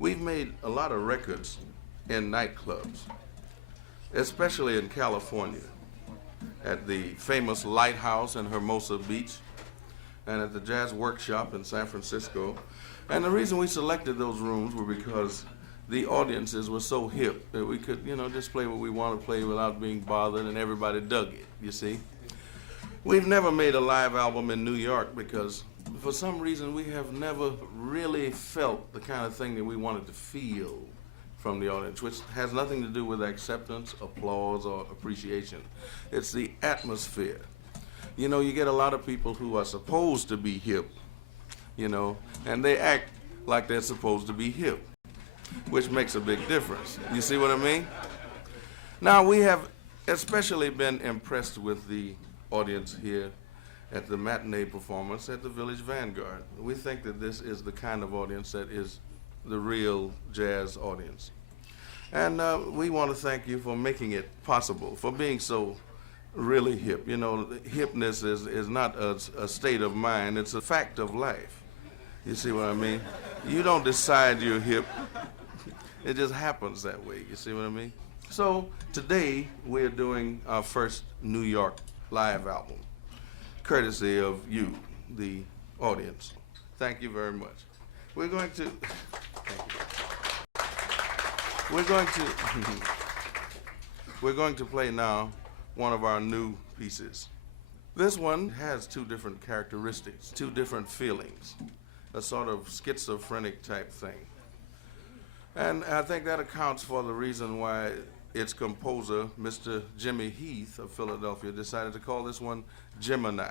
We've made a lot of records in nightclubs, especially in California, at the famous Lighthouse in Hermosa Beach, and at the Jazz Workshop in San Francisco. And the reason we selected those rooms were because the audiences were so hip that we could, just play what we want to play without being bothered, and everybody dug it, you see. We've never made a live album in New York because for some reason we have never really felt the kind of thing that we wanted to feel from the audience, which has nothing to do with acceptance, applause, or appreciation. It's the atmosphere. You get a lot of people who are supposed to be hip, and they act like they're supposed to be hip, which makes a big difference. You see what I mean? Now, we have especially been impressed with the audience here at the matinee performance at the Village Vanguard. We think that this is the kind of audience that is the real jazz audience. And we want to thank you for making it possible, for being so really hip. Hipness is not a state of mind, it's a fact of life. You see what I mean? You don't decide you're hip. It just happens that way. You see what I mean? So today we're doing our first New York live album, courtesy of you, the audience. Thank you very much. We're going to play now one of our new pieces. This one has two different characteristics, two different feelings, a sort of schizophrenic type thing. And I think that accounts for the reason why its composer, Mr. Jimmy Heath of Philadelphia, decided to call this one Gemini.